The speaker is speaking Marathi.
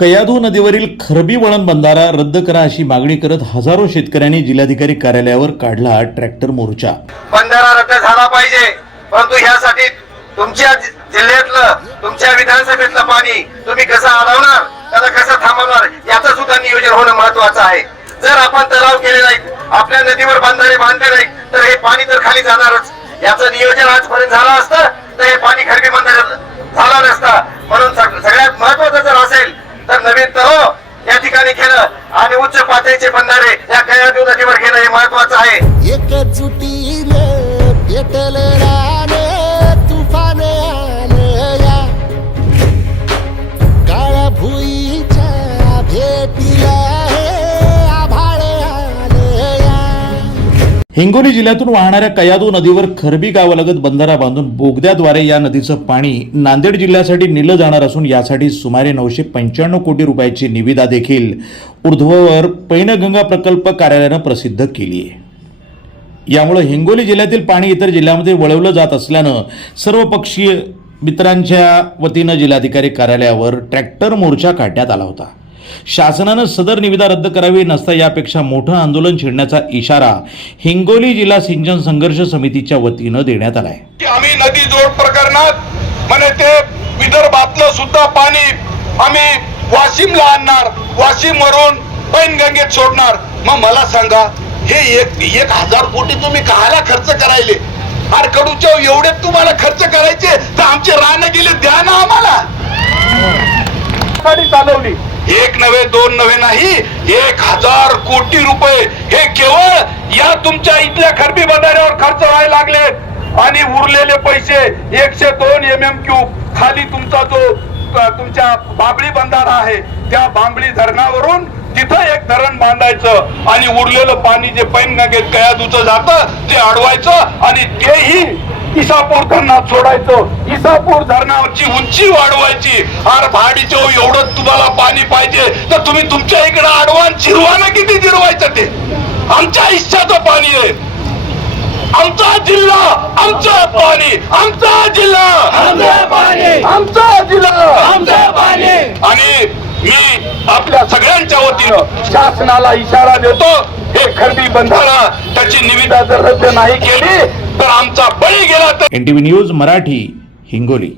कयाधू नदीवरील खरबी वळण बंधारा रद्द करा अशी मागणी करत हजारो शेतकऱ्यांनी जिल्हाधिकारी कार्यालयावर काढला ट्रॅक्टर मोर्चा. बंधारा रद्द झाला पाहिजे. परंतु ह्यासाठी तुमच्या जिल्ह्यातलं तुमच्या विधानसभेतलं पाणी तुम्ही कसं अडवणार त्याला कसं थांबवणार याचं सुद्धा नियोजन होणं महत्वाचं आहे. जर आपण तलाव केले नाही आपल्या नदीवर बंधारे बांधले नाही तर हे पाणी तर खाली जाणारच. याचं नियोजन आजपर्यंत झालं असतं तर हे पाणी खरबी बंधारे झाला नसता. म्हणून सगळ्यात महत्त्व जर असेल तर नवीन तलाव या ठिकाणी केलं आणि उच्च बंधारे या कयादू नदीवर घेणं हे महत्वाचं आहे. एकजुटीने हिंगोली जिल्ह्यातून वाहणाऱ्या कयादू नदीवर खरबी गावालगत बंधारा बांधून बोगद्याद्वारे या नदीचं पाणी नांदेड जिल्ह्यासाठी नेलं जाणार असून यासाठी सुमारे नऊशे पंच्याण्णव कोटी रुपयाची निविदा देखील ऊर्ध्ववर पैनगंगा प्रकल्प कार्यालयानं प्रसिद्ध केली आहे. यामुळे हिंगोली जिल्ह्यातील पाणी इतर जिल्ह्यामध्ये वळवलं जात असल्यानं सर्वपक्षीय मित्रांच्या वतीनं जिल्हाधिकारी कार्यालयावर ट्रॅक्टर मोर्चा काढण्यात आला होता. शासनानं सदर निविदा रद्द करावी नसता यापेक्षा मोठं आंदोलन छेडण्याचा इशारा हिंगोली जिल्हा सिंचन संघर्ष समितीच्या वतीनं देण्यात आला आहे की आम्ही नदी जोड प्रकरणात म्हणे ते विदर्भातलं सुद्धा पाणी आम्ही वाशिमला आणणार वाशिम वरून पैनगंगेत सोडणार. मग मला सांगा हे एक एक हजार कोटी तुम्ही कहाला खर्च करायले? अरे कडूच्या एवढे तुम्हाला खर्च करायचे तर आमचे रान गेले द्या ना आम्हाला. गाडी चालवली. एक नव्हे दोन नव्हे नाही एक हजार कोटी रुपये. हे केवळ या तुमच्या इथल्या खरबी बदाऱ्यावर खर्च व्हायला लागले. आणि उरलेले पैसे एकशे दोन एम एम क्यूब खाली तुमचा जो तुमच्या बाबळी बंधारा आहे त्या बांबळी धरणावरून तिथं एक धरण बांधायचं आणि उरलेलं पाणी जे पैनगंगेत कयादूचं जातं ते अडवायचं आणि तेही इसापूर धरणात सोडायचं. इसापूर धरणावरची उंची वाढवायची. अरे भाडीच्या एवढं तुम्हाला पाणी पाहिजे तर तुम्ही तुमच्या इकडे अडवान चिरवानं किती जिरवायचं ते? आमच्या इच्छाचं पाणी आहे. आमचा जिल्हा आमचं पाणी आमचा जिल्हा. आमचं पाणी आमचा जिल्हा आमचं पाणी आणि मी आपल्या सगळ्यांच्या वतीनं शासनाला इशारा देतो हे खरेदी बंधारा त्याची निविदा जर रद्द नाही केली तर आमचा बळी गेला तर एनटीव्ही न्यूज मराठी हिंगोली.